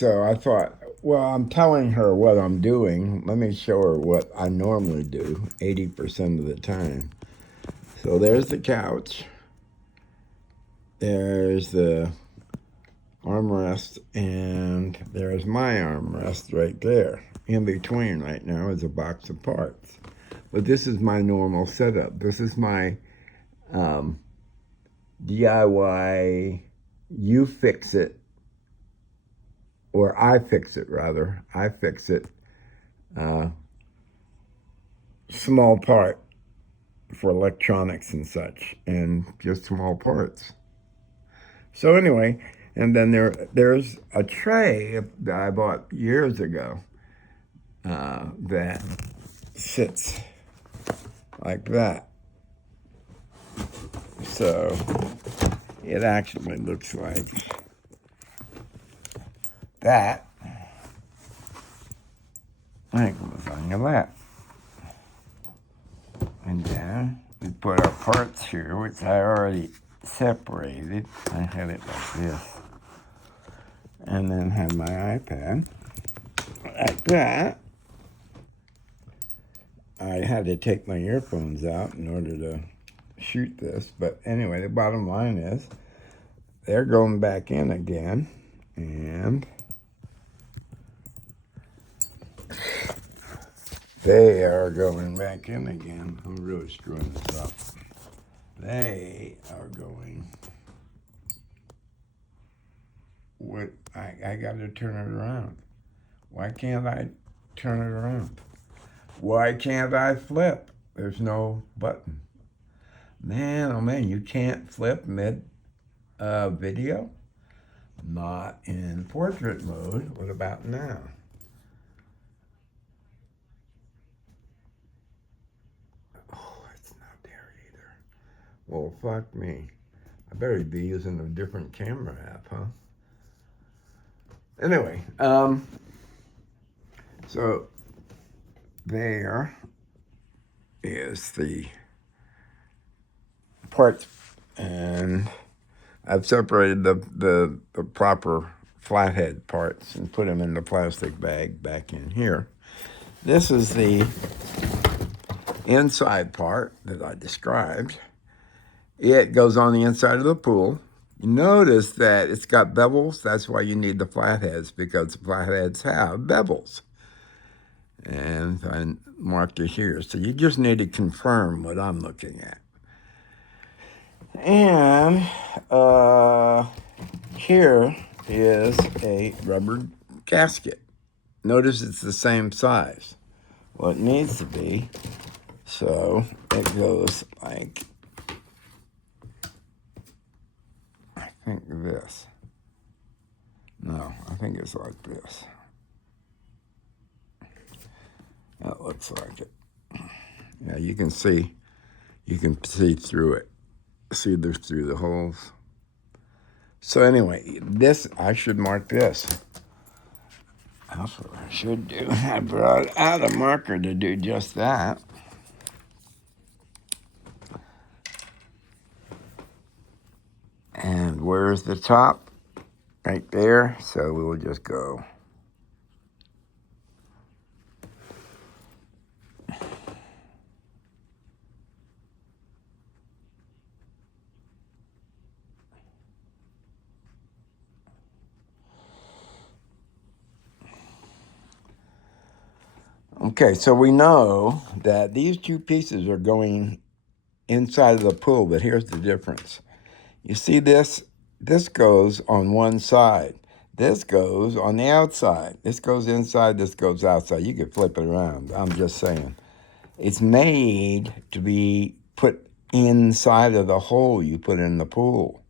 So I thought, well, I'm telling her what I'm doing. Let me show her what I normally do 80% of the time. So there's the couch. There's the armrest, and there's my armrest right there. In between right now is a box of parts. But this is my normal setup. This is my DIY, you fix it, or I fix it rather. I fix it, uh, small part for electronics and such, and just small parts. So anyway, and then there's a tray that I bought years ago that sits like that. So it actually looks like that. Like something of that. And then we put our parts here, which I already separated. I had it like this. And then had my iPad like that. I had to take my earphones out in order to shoot this. But anyway, the bottom line is they're going back in again. And they are going back in again. I'm really screwing this up. They are going. What? I got to turn it around. Why can't I turn it around? Why can't I flip? There's no button. Man, oh man, you can't flip mid video? Not in portrait mode. What about now? Oh, it's not there either. Well, fuck me. I better be using a different camera app, huh? Anyway, so there is the parts, and I've separated the proper flathead parts and put them in the plastic bag back in here. This is the inside part that I described. It goes on the inside of the pool. You notice that it's got bevels. That's why you need the flatheads, because the flatheads have bevels. And I marked it here. So you just need to confirm what I'm looking at. And here is a rubber gasket. Notice it's the same size. Well, it needs to be. So it goes like, I think this. No, I think it's like this. That looks like it. Yeah, you can see through it. See through the holes. So anyway, this, I should mark this. That's what I should do. I brought out a marker to do just that. And where's the top? Right there. So we will just go. Okay, so we know that these two pieces are going inside of the pool, but here's the difference. You see this? This goes on one side. This goes on the outside. This goes inside, this goes outside. You can flip it around. I'm just saying. It's made to be put inside of the hole you put in the pool.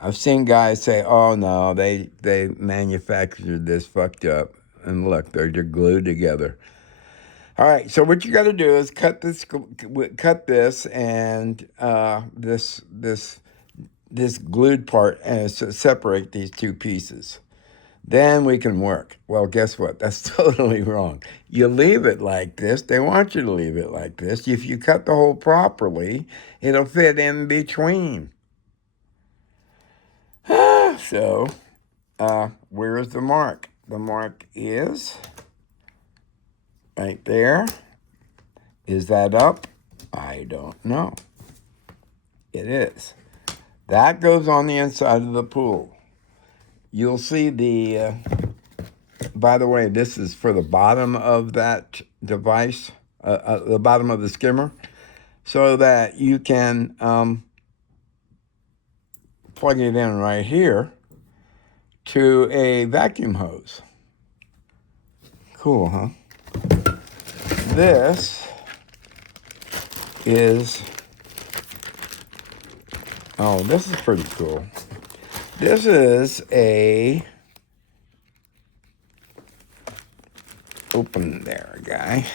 I've seen guys say, oh no, they manufactured this fucked up. And look, they're just glued together. All right, so what you got to do is cut this and this glued part, and separate these two pieces. Then we can work. Well, guess what? That's totally wrong. You leave it like this. They want you to leave it like this. If you cut the hole properly, it'll fit in between. So, where is the mark? the mark is. Right there. Is that up? I don't know. It is. That goes on the inside of the pool. You'll see the, by the way, this is for the bottom of that device, the bottom of the skimmer, so that you can plug it in right here to a vacuum hose. Cool, huh? This is, oh, this is pretty cool. This is a, open there, guy.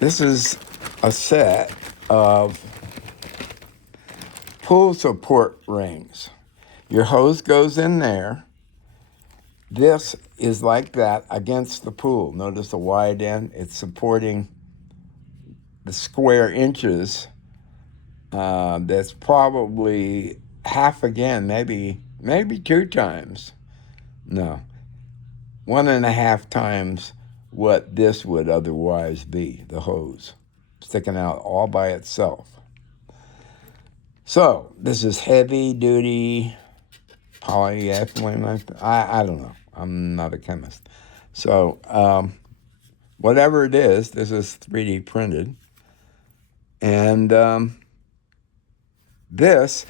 This is a set of pool support rings. Your hose goes in there. This is like that against the pool. Notice the wide end. It's supporting the square inches. That's probably half again, maybe 2 times. No, 1.5 times what this would otherwise be, the hose, sticking out all by itself. So this is heavy duty polyethylene. I don't know. I'm not a chemist. So whatever it is, this is 3D printed. And this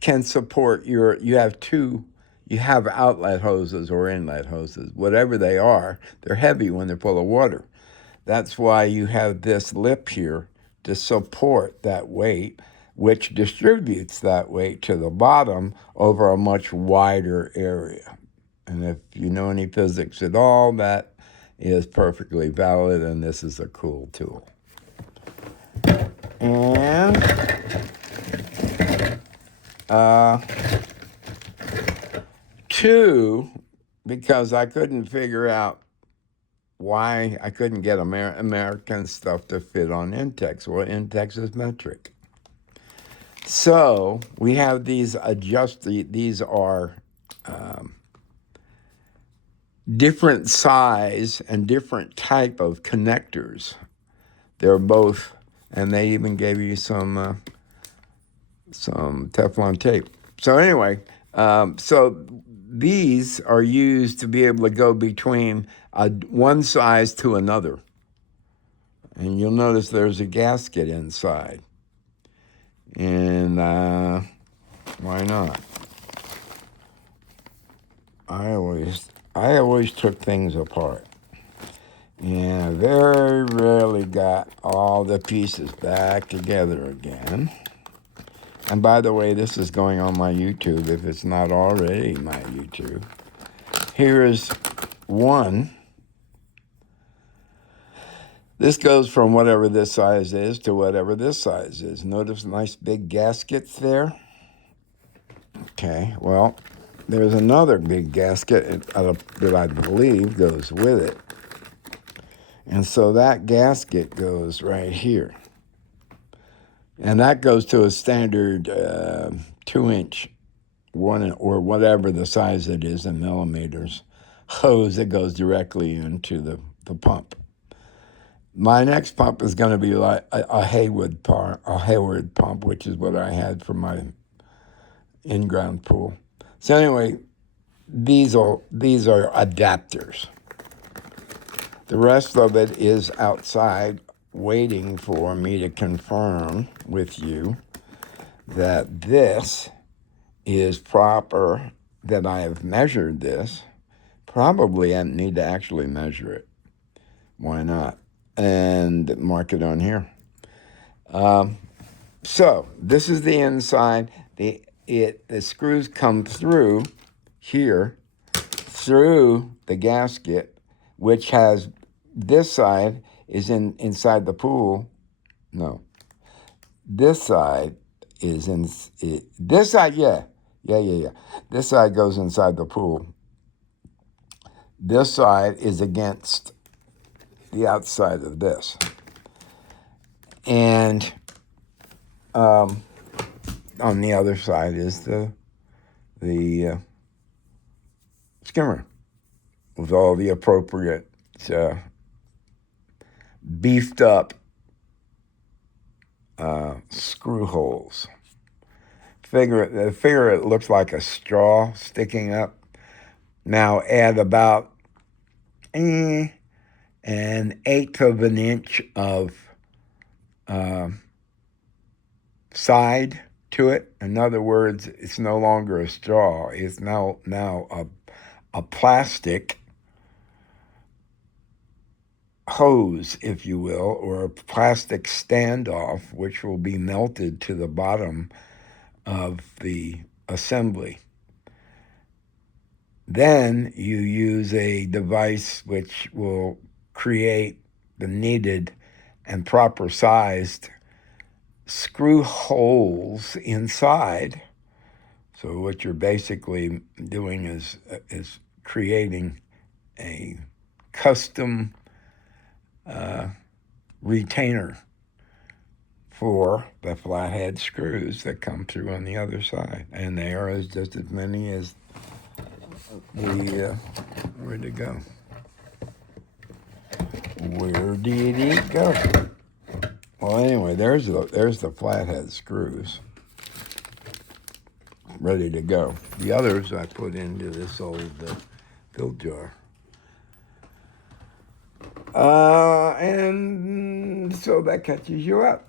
can support you have outlet hoses or inlet hoses, whatever they are. They're heavy when they're full of water. That's why you have this lip here to support that weight, which distributes that weight to the bottom over a much wider area. And if you know any physics at all, that is perfectly valid, and this is a cool tool. And two, because I couldn't figure out why I couldn't get American stuff to fit on Intex. Well, Intex is metric. So we have these these are different size and different type of connectors. They're both, and they even gave you some Teflon tape. So anyway, so these are used to be able to go between one size to another. And you'll notice there's a gasket inside. And why not? I always took things apart. And I very rarely got all the pieces back together again. And by the way, this is going on my YouTube, if it's not already my YouTube. Here is one. This goes from whatever this size is to whatever this size is. Notice nice big gaskets there? Okay, well, there's another big gasket that I believe goes with it. And so that gasket goes right here. And that goes to a standard 2-inch, or whatever the size it is in millimeters, hose that goes directly into the pump. My next pump is going to be like a Hayward pump, which is what I had for my in-ground pool. So anyway, these are adapters. The rest of it is outside, waiting for me to confirm with you that this is proper, that I have measured this. Probably I need to actually measure it. Why not? And mark it on here. So this is the inside. The screws come through here, through the gasket, which has this side is inside the pool. No, this side is this side. Yeah. This side goes inside the pool. This side is against the outside of this. And on the other side is the skimmer. with all the appropriate beefed up screw holes. Figure it looks like a straw sticking up. Now add about an eighth of an inch of side to it. In other words, it's no longer a straw. It's now a plastic hose, if you will, or a plastic standoff, which will be melted to the bottom of the assembly. Then you use a device which will create the needed and proper sized screw holes inside. So what you're basically doing is creating a custom retainer for the flathead screws that come through on the other side. And there is just as many as where'd it go? Where did it go? Well, anyway, there's the flathead screws ready to go. The others I put into this old fill jar. And so that catches you up.